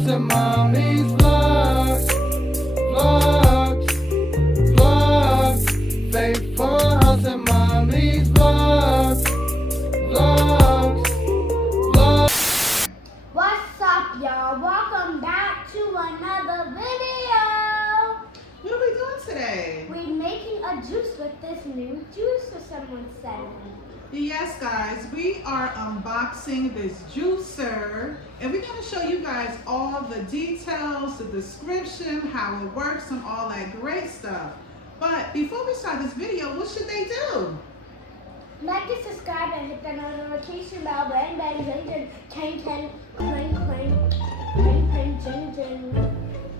House and Mommy's vlogs, vlogs. Faithful House and Mommy's vlogs, vlogs. What's up, y'all? Welcome back to another video. What are we doing today? We're making a juice with this new juicer someone said. Yes, guys, we are unboxing this juicer, and we're going to show you guys all the details, the description, how it works, and all that great stuff. But before we start this video, what should they do? Like and subscribe and hit the notification bell, bang, bang, bang, bang, clang, clang, clang, clang, clang, clang, jing, jing,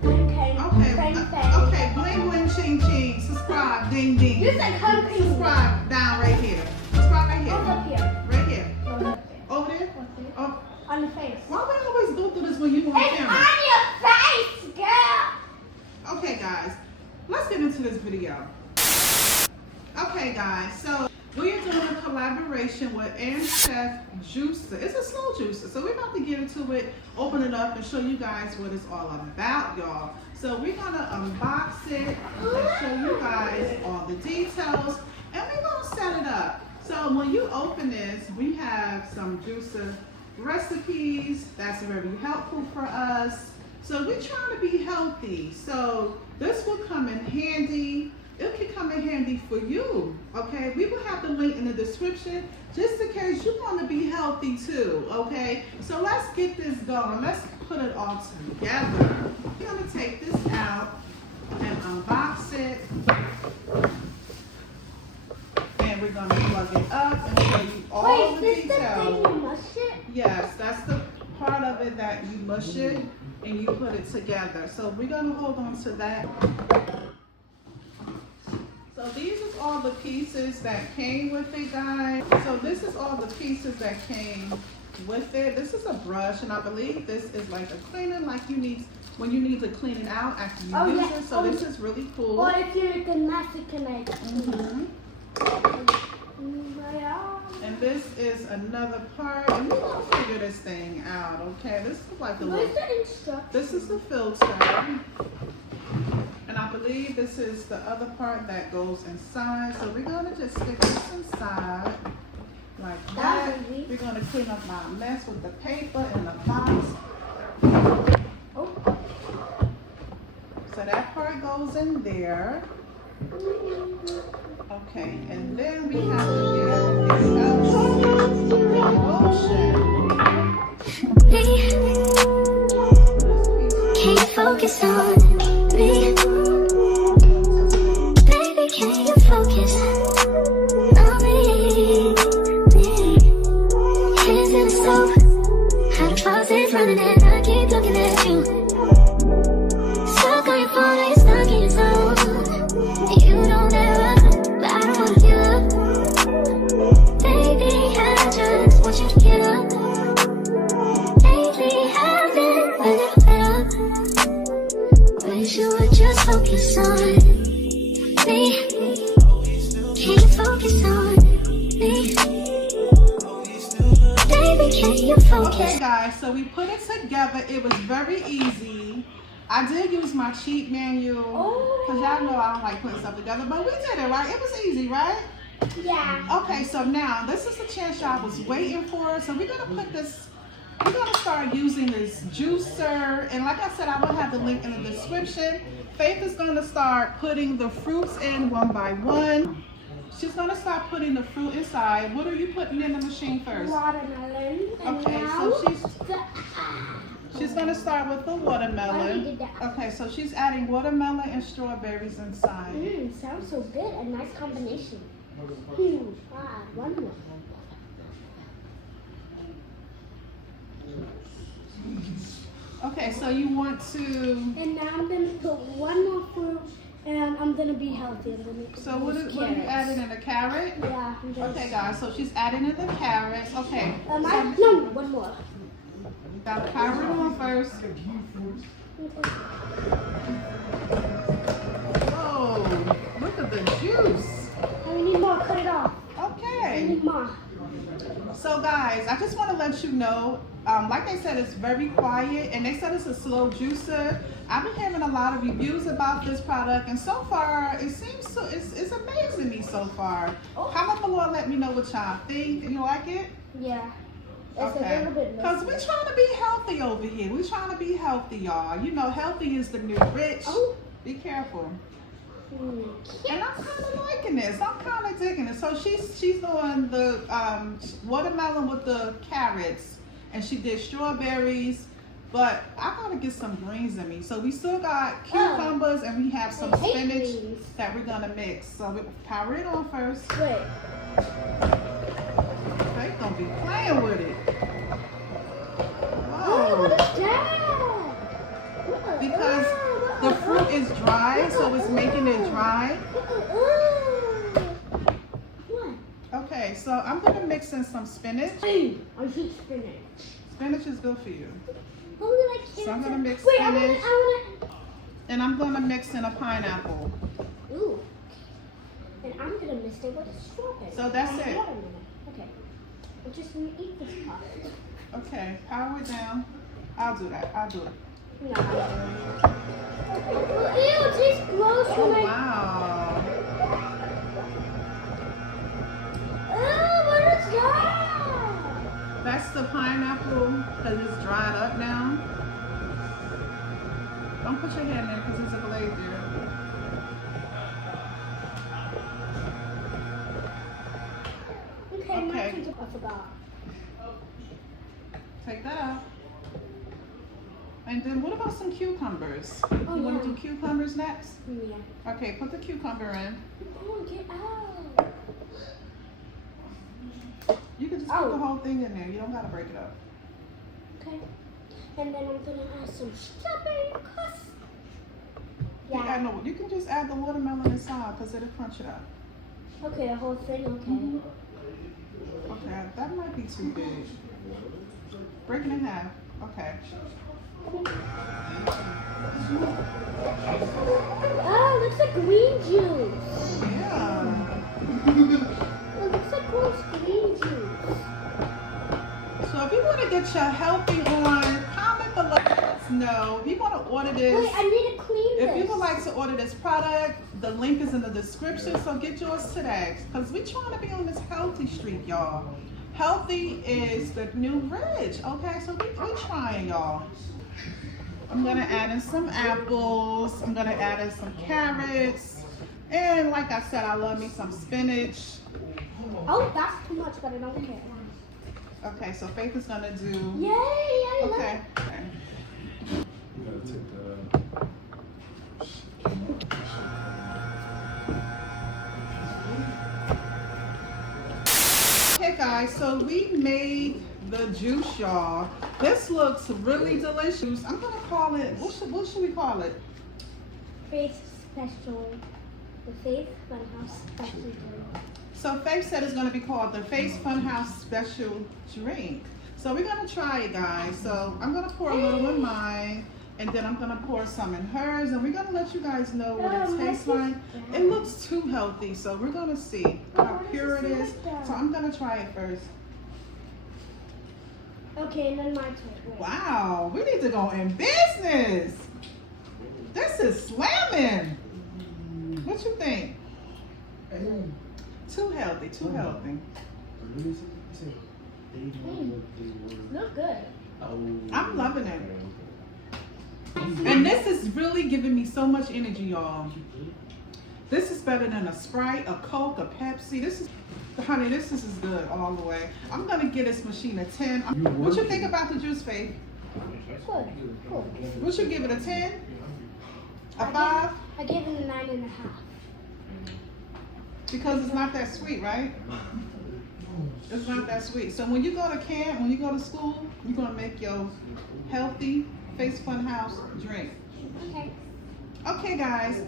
clang, clang, clang, clang. Okay, bling, bling, ching, ching, subscribe, ding, ding. You said clang, clang. Subscribe down right here. Subscribe right here. Hold up here. Right here. Hold up there. Over there? Oh. On the face. Why do we always go through this when you on It's camera? on your face, girl. Okay, guys, let's get into this video. Okay, guys, so we are doing a collaboration with AMZCHEF JUICER. It's a slow juicer, so we're about to get into it, open it up, and show you guys what it's all about, y'all. So we're gonna unbox it and show you guys all the details, and we're gonna set it up. So when you open this, we have some juicer recipes that's very helpful for us. So we're trying to be healthy. So this will come in handy. It can come in handy for you, okay? We will have the link in the description just in case you want to be healthy too, okay? So let's get this going. Let's put it all together. We're going to take this out and unbox it. And we're going to plug it up and show you all the details. Wait, is this the thing you mush it? Yes, that's the part of it that you mush it and you put it together. So we're going to hold on to that. So these are all the pieces that came with it, guys. So this is all the pieces that came with it. This is a brush, and I believe this is like a cleaner, like you need when you need to clean it out after you use it. So this is really cool. Or if you're a gymnastic connect. And this is another part, and we're gonna figure this thing out, okay? This is like a Where's little. the instructions? This is the filter. And I believe this is the other part that goes inside. So we're going to just stick this inside like that. We're going to clean up my mess with the paper and the box. Oh. So that part goes in there. Okay, and then we have to get everything else in motion. Can't focus on me. Baby, can you focus on me? Hands in the stove, how the faucet's running and I keep looking at you. Stuck on your phone, you're stuck in your zone. You don't ever, but I don't wanna give up. Baby, I just want you to get up. Lately, I've been a little better. Wish you would just focus on me. Can you focus on me? Baby, can you focus? Okay, guys, so we put it together. It was very easy. I did use my cheat manual because y'all know I don't like putting stuff together, but we did it, right? It was easy, right? Yeah. Okay, so now this is the chance y'all was waiting for. So we're gonna put this. We're gonna start using this juicer, and like I said, I will have the link in the description. Faith is gonna start putting the fruits in one by one. She's gonna start putting the fruit inside. What are you putting in the machine first? Watermelon. And Okay, now so she's gonna start with the watermelon. Okay, so she's adding watermelon and strawberries inside. Sounds so good. A nice combination. One more. Okay, so you want to. And now I'm gonna put one more fruit, and I'm gonna be healthy. So what are you adding in the carrot? Yeah. Okay, guys. So she's adding in the carrots. Okay. No, one more. Got the carrot on first. Whoa! Look at the juice. We need more. Cut it off. Okay. We need more. So guys, I just want to let you know, like they said, it's very quiet, and they said it's a slow juicer. I've been hearing a lot of reviews about this product, and so far, it seems so, it's amazing me so far. Comment below and let me know what y'all think. You like it? Yeah. It's Okay. a little bit Because we're trying to be healthy over here. We're trying to be healthy, y'all. You know, healthy is the new rich. Oh. Be careful. Mm. And I'm kind of liking this. I'm kind of digging it. So she's doing the watermelon with the carrots, and she did strawberries. But I gotta get some greens in me. So we still got cucumbers, and we have some I hate spinach greens. that we're gonna mix. So we power it on first. Wait. Faith don't be playing with it. Oh, what Whoa. is that? Because the fruit is dry, so it's making it dry. What? Okay, so I'm gonna mix in some spinach. I hate spinach. Spinach is good for you. Oh, like So I'm gonna mix Wait, spinach. I And I'm gonna mix in a pineapple. wanna. Ooh. And I'm gonna mix it with a strawberry. So that's And it. watermelon. Okay. I'm just gonna eat this part. Okay, power it down. I'll do that. I'll do it. No. Ew, it tastes gross. Oh, When wow. What is that? That's the pineapple because it's dried up now. Don't put your hand there because there's a blade there. Okay, my Okay. turn to I forgot. Take that out. And then what about some cucumbers? Oh, You want yeah. to do cucumbers next? Yeah. Okay, put the cucumber in. Oh, get out. You can just Oh. put the whole thing in there. You don't got to break it up. Okay. And then I'm gonna add some strawberry crust. Yeah, no, you can just add the watermelon inside because it'll crunch it up. Okay, the whole thing, okay. Okay, that might be too big. Break it in half. Okay. Oh, looks like green juice. Yeah. It looks like green juice. So if you want to get your healthy on, comment below. Let us know. If you want to order this, Wait, I need to clean this. if you would like to order this product, the link is in the description. So get yours today because we're trying to be on this healthy streak, y'all. Healthy is the new rich. Okay, so we're trying, y'all. I'm gonna add in some apples. I'm gonna add in some carrots. And like I said, I love me some spinach. Oh, that's too much, but I don't care. Okay, so Faith is gonna do. Yay! I love Okay. You gotta take that Okay, guys, so we made the juice, y'all. This looks really delicious. I'm gonna call it. What should we call it? Faith special. The Faith Funhouse special drink. So Faith said it's gonna be called the Face Funhouse Special Drink. So we're gonna try it, guys. So I'm gonna pour a little in mine, and then I'm gonna pour some in hers, and we're gonna let you guys know what it tastes like. It looks too healthy, so we're gonna see how pure it is. So I'm gonna try it first. Okay, and then my turn. Wait. Wow, we need to go in business. This is slamming. What you think? Too healthy, too healthy. Look good. I'm loving it. And this is really giving me so much energy, y'all. This is better than a Sprite, a Coke, a Pepsi. This is, honey, this is good all the way. I'm gonna give this machine a 10. What you think about the juice, Faith? Good. Cool. Would you give it a 10? A 5? I gave it a 9.5. Because it's not that sweet, right? It's not that sweet. So when you go to camp, when you go to school, you're gonna make your healthy Face Fun House drink. Okay. Okay, guys.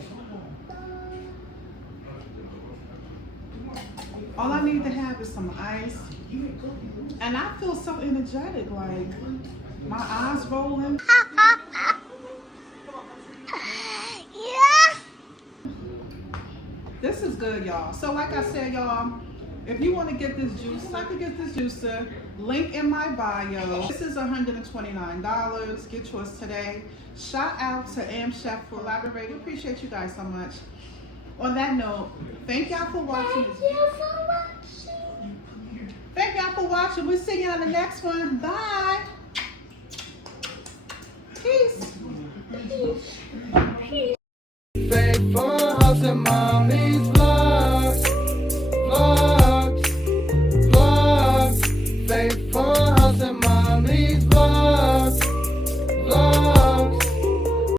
All I need to have is some ice. And I feel so energetic, like my eyes rolling. This is good, y'all. So like I said, y'all, If you want to get this juice, I could get this juicer. Link in my bio. This is $129. Get yours today. Shout out to AMZCHEF for collaborating. Appreciate you guys so much. On that note, thank y'all for watching. Thank you for watching. Thank y'all for watching. We'll see you on the next one. Bye. Peace. Peace. Faithful house and mommy